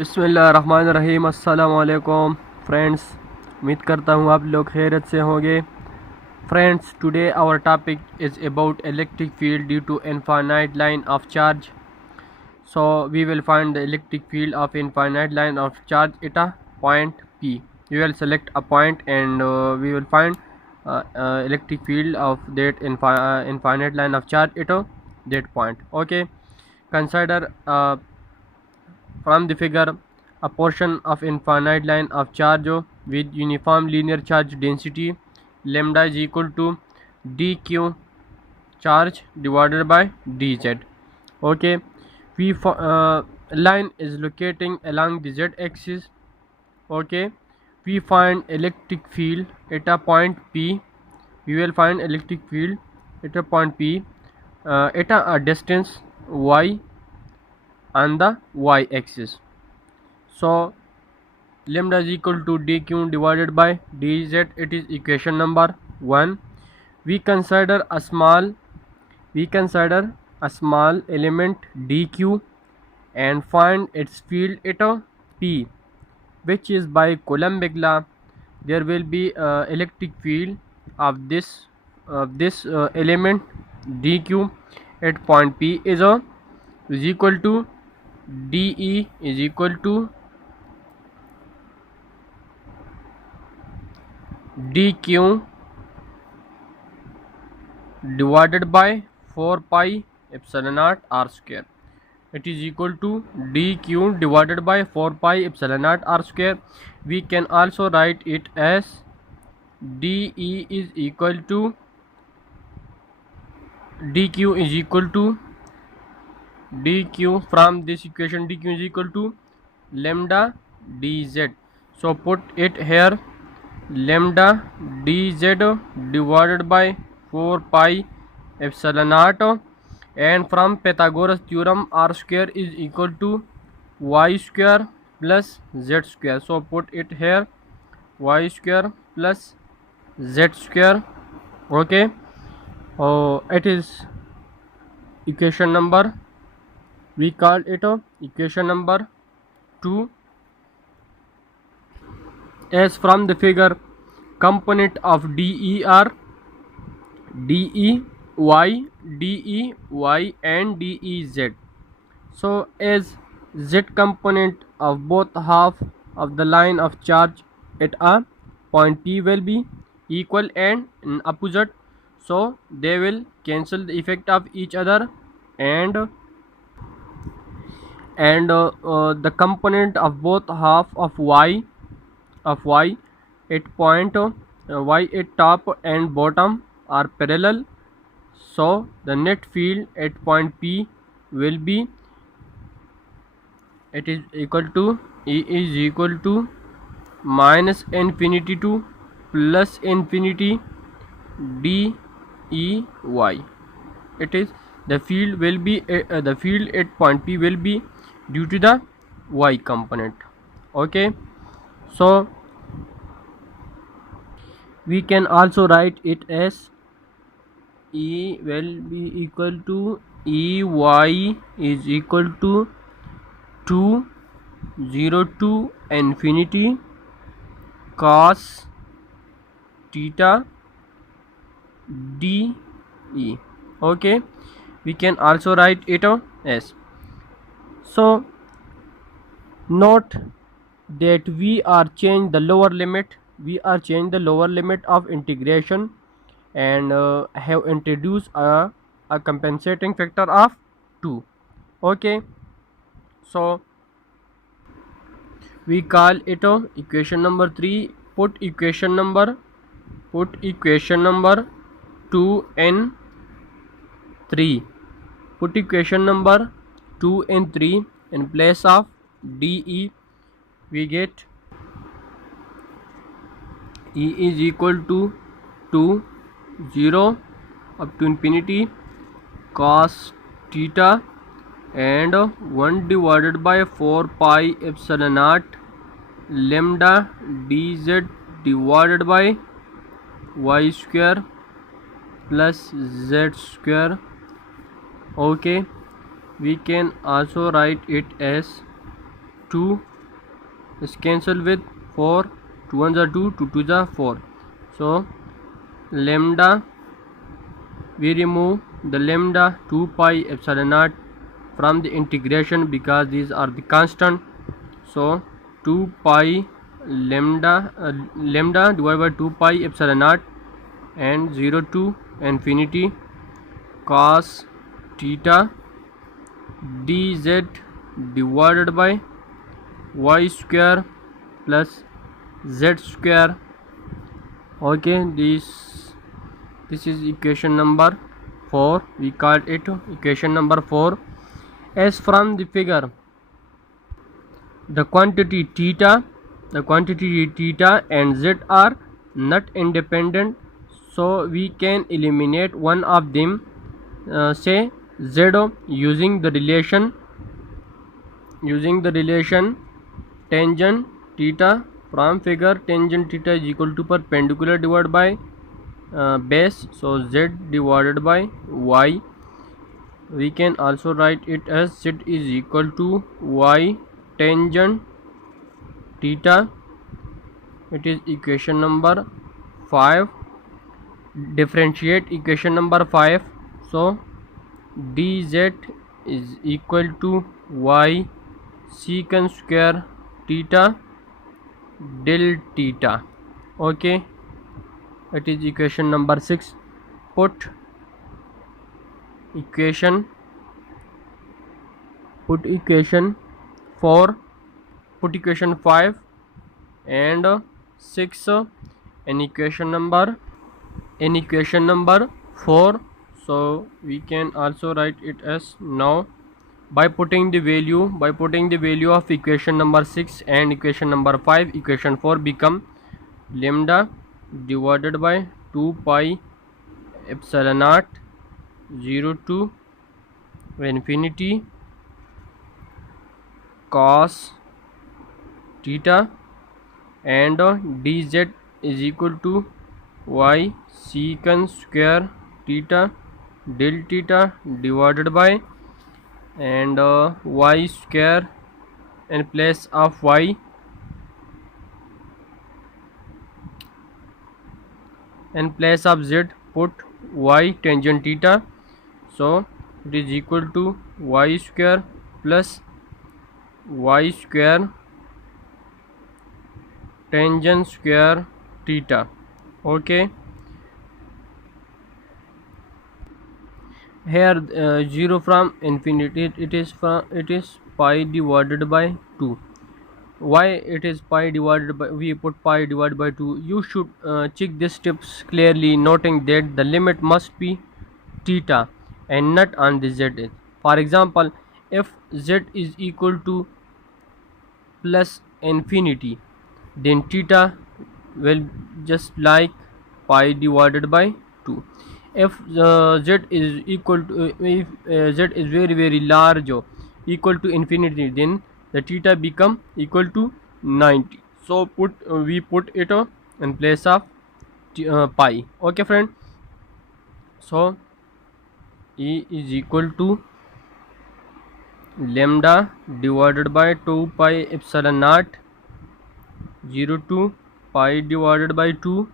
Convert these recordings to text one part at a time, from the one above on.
बिस्मिल्लाहिर्रहमानिर्रहीम। अस्सलाम वालेकुम फ्रेंड्स, उम्मीद करता हूँ आप लोग खैरियत से होंगे। Friends, today our topic is about electric field due to infinite line of charge. So we will find the electric field of infinite line of charge at a point P. We will select a point and we will find electric field of that infinite line of charge at that point. Okay, consider from the figure a portion of infinite line of charge with uniform linear charge density lambda is equal to dq charge divided by dz. Okay, line is locating along the z axis. Okay, we find electric field at a point P. We will find electric field at a point P at a distance y on the y axis. So lambda is equal to dq divided by dz. It is equation number 1. We consider a small element dq and find its field at a P, which is by Coulombic law. There will be electric field of this element dq at point P is equal to dE is equal to dq divided by 4 pi epsilon naught r square. It is equal to dq divided by 4 pi epsilon naught r square. We can also write it as dE is equal to dq is equal to dq. From this equation dq is equal to lambda dz. So put it here, lambda dz divided by 4 pi epsilon naught, and from Pythagoras theorem r square is equal to y square plus z square. So put it here, y square plus z square. Okay, it is equation number, we call it equation number 2. As from the figure, component of DE are DEY, DEY and DEZ. So as Z component of both half of the line of charge at a point P will be equal and opposite, so they will cancel the effect of each other, and the component of both half of y at point y at top and bottom are parallel. So the net field at point P will be, it is equal to, E is equal to minus infinity to plus infinity d E y. It is the field will be the field at point P will be due to the y component. Okay, so we can also write it as E will be equal to EY is equal to 2 0 to infinity cos theta dE. Okay, we can also write it as. So note that we are change the lower limit of integration and have introduced a compensating factor of 2. Okay, so we call it equation number 3. Put equation number 2 and 3. Put equation number 2 and 3 in place of dE. We get E is equal to 2 0 up to infinity cos theta and 1 divided by 4 pi epsilon naught lambda dz divided by y square plus z square. Okay, we can also write it as 2 is cancelled with 4, 2 1s are 2, 2 2s are 4. So lambda, we remove the lambda 2 pi epsilon naught from the integration because these are the constant. So 2 pi lambda divided by 2 pi epsilon naught and 0 to infinity cos theta dz divided by y square plus z square. Okay, this is equation number 4. We call it equation number 4. As from the figure, the quantity theta and z are not independent, so we can eliminate one of them, say z, using the relation tangent theta. From figure, tangent theta is equal to perpendicular divided by base, so z divided by y. We can also write it as z is equal to y tangent theta. It is equation number 5. Differentiate equation number 5. So dz is equal to y secant square theta del theta. Okay, it is equation number 6. Put equation 4, put equation 5 and 6 in equation number 4. So we can also write it as now by putting the value of equation number 6 and equation number 5, equation 4 become lambda divided by 2 pi epsilon naught 0 to infinity cos theta and dz is equal to y secant square theta del theta divided by and y square in place of y, in place of z put y tangent theta. So it is equal to y square plus y square tangent square theta. Okay, here 0 from infinity, it is pi divided by 2. Why it is pi divided by, we put pi divided by 2? You should check these steps clearly, noting that the limit must be theta and not on the z. For example, if z is equal to plus infinity, then theta will just like pi divided by 2. If z is equal to z is very large, equal to infinity, then the theta become equal to 90. So we put it in place of pi. Okay friend, so E is equal to lambda divided by 2 pi epsilon naught 0 to pi divided by 2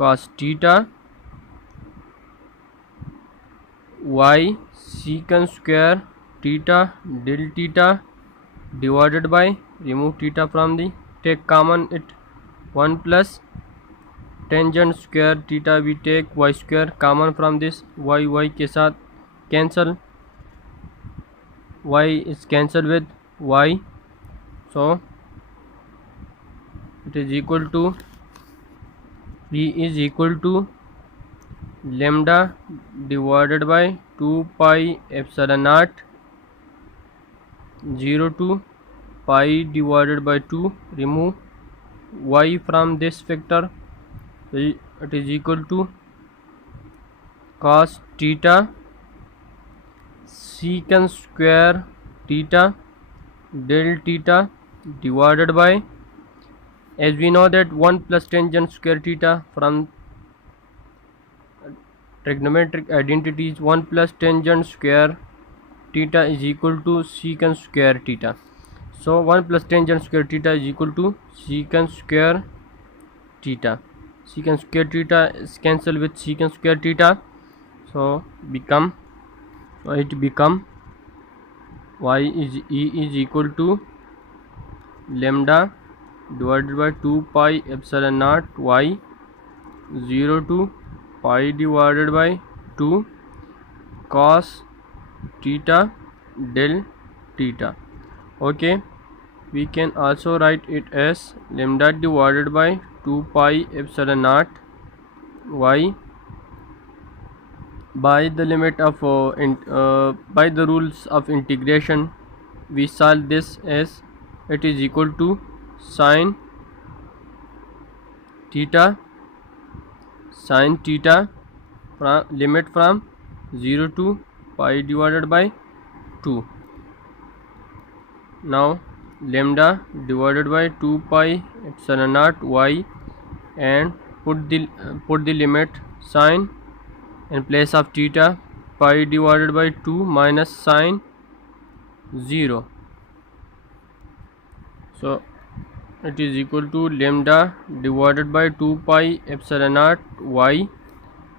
cos theta y secant square theta del theta divided by, remove theta from the, take common it, 1 plus tangent square theta, we take y square common from this, y के साथ cancel, y is cancelled with y. So it is equal to, V is equal to lambda divided by 2 pi epsilon naught 0 to pi divided by 2, remove y from this factor, so it is equal to cos theta secant square theta del theta divided by, as we know that 1 plus tangent square theta from trigonometric identities, 1 plus tangent square theta is equal to secant square theta. So 1 plus tangent square theta is equal to secant square theta. Secant square theta is cancelled with secant square theta, so it become y is equal to lambda divided by 2 pi epsilon naught y 0 to pi divided by 2 cos theta del theta. Okay, we can also write it as lambda divided by 2 pi epsilon naught y by the limit of by the rules of integration. We solve this as it is equal to sin theta from limit from 0 to pi divided by 2. Now lambda divided by 2 pi epsilon naught y, and put the limit sin in place of theta, pi divided by 2 minus sin 0. So it is equal to lambda divided by 2 pi epsilon naught y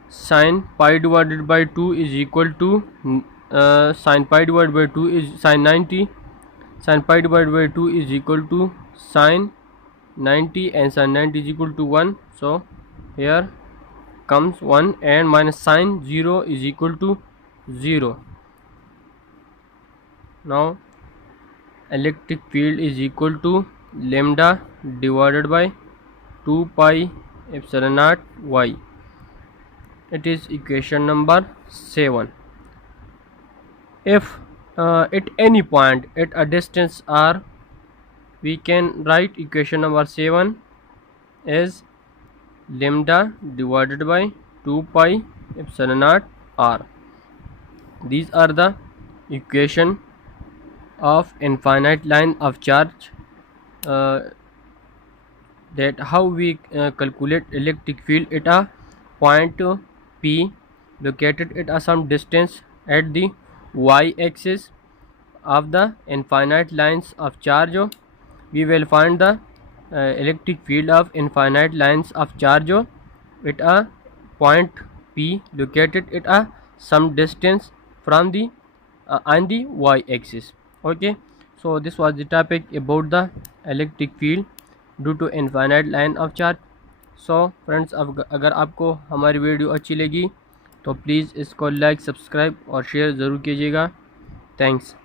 sin pi divided by 2 is equal to sin pi divided by 2 is sin 90. Sin pi divided by 2 is equal to sin 90, and sin 90 is equal to 1. So here comes 1, and minus sin 0 is equal to 0. Now electric field is equal to lambda divided by 2 pi epsilon naught y. It is equation number 7. If at any point at a distance r, we can write equation number 7 as lambda divided by 2 pi epsilon naught r. These are the equation of infinite line of charge, that how we calculate electric field at a point P located at some distance at the y-axis of the infinite lines of charge. We will find the electric field of infinite lines of charge at a point P located at a some distance from the on the y-axis. Okay, so this was the topic about the electric field due to infinite line of charge. So friends, अब अगर आपको हमारी video अच्छी लगी तो please इसको like, subscribe और share ज़रूर कीजिएगा. थैंक्स.